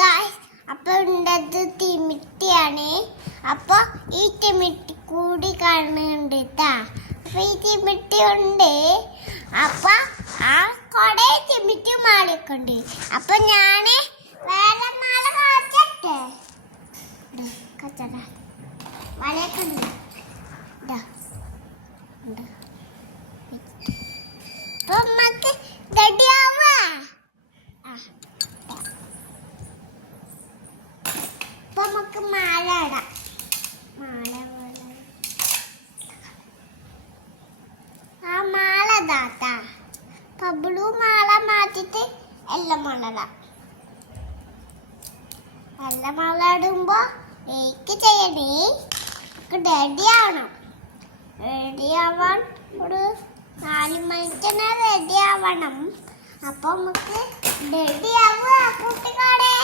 Guys, അപ്പൊ ഉണ്ടത് തിമിട്ടിയാണ്. അപ്പൊ ഈ തിമിട്ടി കൂടി കാണുന്നുണ്ട് ട്ടാ. അപ്പൊ ഈ തിമിട്ടി ഉണ്ട്. അപ്പൊ ആ കൊടേ തിമിട്ടി മാലയൊക്കെ ഉണ്ട്. അപ്പൊ ഞാന് വേറെ മാല കാച്ചട്ടെ. കച്ചട മാലയൊക്കെ ഉണ്ട്. അപ്പൊ നമുക്ക് റെഡിയാവാ. അപ്പൊ നമുക്ക് മാല ഇടാം. ആ മാല ഇതാട്ടാ. ബ്ലൂ മാല മാറ്റിട്ട് എല്ലാം മാല ഇടാം. എല്ലാം മാല ഇടുമ്പോ എനിക്ക് ചെയ്യണേ, റെഡി ആവണം. റെഡി ആവാൻ ഒരു 4 മണിക്ക് റെഡി ആവണം. അപ്പൊ നമുക്ക് റെഡി ആവുക കൂട്ടുകാരെ.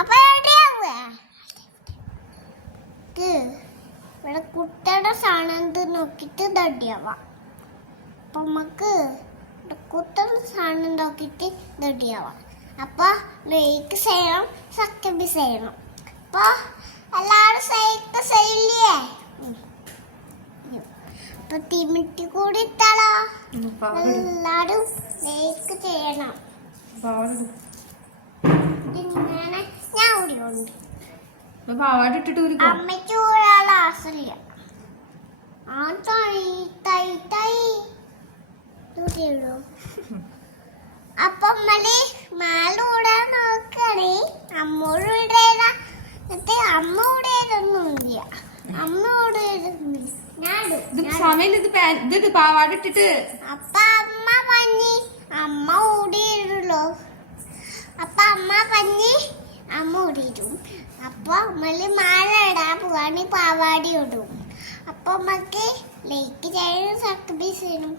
അപ്പൊ റെഡി ആവുക. ഇവിടെ കുട്ടിയുടെ സാധനം നോക്കിട്ട് റെഡി ആവാം. അപ്പൊ നമുക്ക് കുട്ടിയുടെ സാധനം നോക്കിട്ട് റെഡി ആവാം. അപ്പൊ ലൈക്ക് ചെയ്യണം, സബ്സ്ക്രൈബ് ചെയ്യണം. അപ്പൊ എല്ലാരും ചെയ്യില്ലേ? അപ്പൊ തിമിട്ടി കൂടി ഇട്ടാലോ? എല്ലാരും ലൈക്ക് ചെയ്യണം. ഞാൻ കൂടിയുണ്ട്. അമ്മയ്ക്ക് ഒരാൾ ആശ്രയ അപ്പൊ അമ്മള് മാല കൂടാൻ നോക്കണേ. അമ്മോട് ഇടേതാ, അമ്മ കൂടെയൊന്നും ഇല്ല. അമ്മ അപ്പൊ അമ്മ പഞ്ഞി അമ്മ ഓടിയിടുള്ളൂ. അപ്പൊ അമ്മ പഞ്ഞി അമ്മ ഓടിയിടും. അപ്പൊ നമ്മള് മാല ഇടാൻ പോവാണ്, പാവാടി ഇടും. അപ്പൊ നമുക്ക് ലൈക്ക് ചെയ്യണം, സബ്സ്ക്രൈബ് ചെയ്യണം.